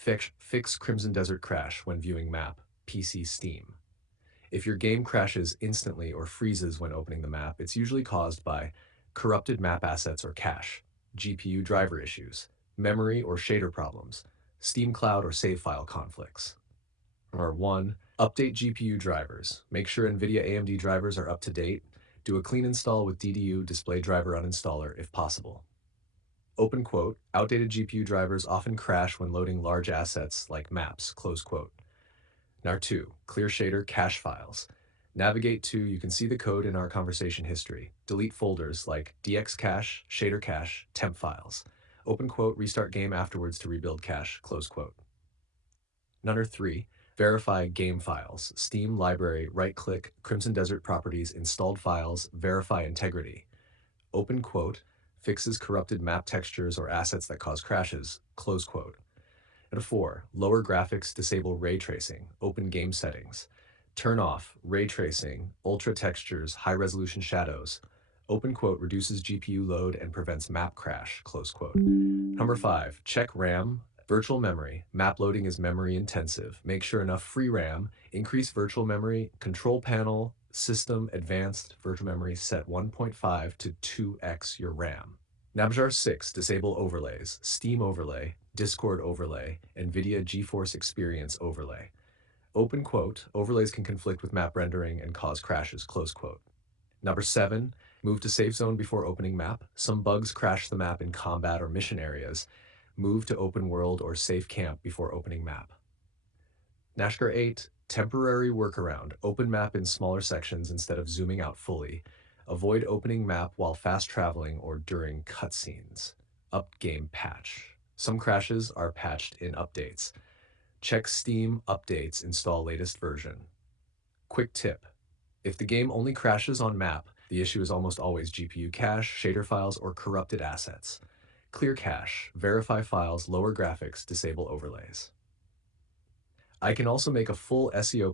Fix Crimson Desert crash when viewing map, PC Steam. If your game crashes instantly or freezes when opening the map, it's usually caused by corrupted map assets or cache, GPU driver issues, memory or shader problems, Steam Cloud or save file conflicts. Or 1. Update GPU drivers. Make sure NVIDIA AMD drivers are up to date. Do a clean install with DDU display driver uninstaller if possible. Open quote, outdated GPU drivers often crash when loading large assets like maps, close quote. Now 2, clear shader cache files. Navigate to, you can see the code in our conversation history. Delete folders like DX cache, shader cache, temp files. Open quote, restart game afterwards to rebuild cache, close quote. Number 3, verify game files. Steam library, right-click, Crimson Desert properties, installed files, verify integrity. Open quote, fixes corrupted map textures or assets that cause crashes, close quote. And 4, lower graphics, disable ray tracing, open game settings. Turn off ray tracing, ultra textures, high resolution shadows. Open quote, reduces GPU load and prevents map crash, close quote. Number 5, check RAM, virtual memory. Map loading is memory intensive. Make sure enough free RAM, increase virtual memory, control panel, system, advanced virtual memory, set 1.5 to 2x your RAM. Nabjar 6, disable overlays, Steam overlay, Discord overlay, NVIDIA GeForce Experience overlay. Open quote, overlays can conflict with map rendering and cause crashes, close quote. Number 7, move to safe zone before opening map. Some bugs crash the map in combat or mission areas. Move to open world or safe camp before opening map. Nashgar 8, temporary workaround. Open map in smaller sections instead of zooming out fully. Avoid opening map while fast traveling or during cutscenes. Up game patch. Some crashes are patched in updates. Check Steam updates, install latest version. Quick tip. If the game only crashes on map, the issue is almost always GPU cache, shader files, or corrupted assets. Clear cache, verify files, lower graphics, disable overlays. I can also make a full SEO